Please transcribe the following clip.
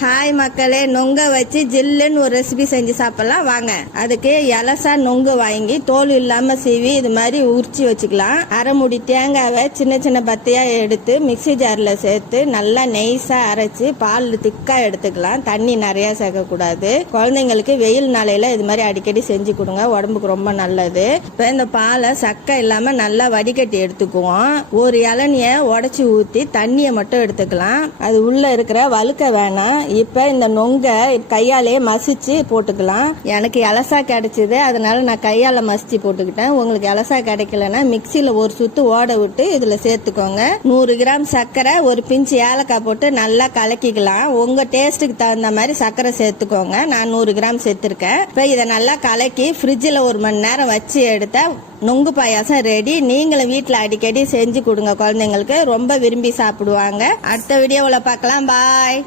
Hi மக்களே, நொங்க வச்சு ஜில்லுன்னு ஒரு ரெசிபி செஞ்சு சாப்பிடலாம் வாங்க. அதுக்கு இலசா நொங்கு வாங்கி தோல் இல்லாம சீவி இது மாதிரி உரிச்சு வச்சுக்கலாம். அரை முடி தேங்காவை சின்ன சின்ன பத்தையா எடுத்து மிக்சி ஜார்ல சேர்த்து நல்லா நெய்ஸா அரைச்சு பால் திக்கா எடுத்துக்கலாம். தண்ணி நிறைய சேர்க்கக்கூடாது. குழந்தைங்களுக்கு வெயில் நாளையில இது மாதிரி அடிக்கடி செஞ்சு கொடுங்க, உடம்புக்கு ரொம்ப நல்லது. இப்ப இந்த பாலை சக்கை இல்லாம நல்லா வடிகட்டி எடுத்துக்குவோம். ஒரு இளநிய உடைச்சி ஊத்தி தண்ணியை மட்டும் எடுத்துக்கலாம். அது உள்ள இருக்கிற வழுக்க வேணாம். இப்ப இந்த நொங்க கையாலே மசிச்சு போட்டுக்கலாம். எனக்கு இலசா கிடைச்சது, அதனால நான் கையால மசிச்சு போட்டுக்கிட்டேன். உங்களுக்கு இலசா கிடைக்கலன்னா மிக்சியில ஒரு சுத்து ஓட விட்டு இதுல சேர்த்துக்கோங்க. 100 கிராம் சர்க்கரை, ஒரு பிஞ்சு ஏலக்காய் போட்டு நல்லா கலக்கிக்கலாம். உங்க டேஸ்ட்டுக்கு தகுந்த மாதிரி சர்க்கரை சேர்த்துக்கோங்க. நான் 100 கிராம் சேர்த்திருக்கேன். இப்ப இதை நல்லா கலக்கி ஃப்ரிட்ஜில் 1 மணி நேரம் வச்சு எடுத்தா நொங்கு பாயாசம் ரெடி. நீங்களும் வீட்டில் அடிக்கடி செஞ்சு கொடுங்க, குழந்தைங்களுக்கு ரொம்ப விரும்பி சாப்பிடுவாங்க. அடுத்த வீடியோவில் பார்க்கலாம். பாய்.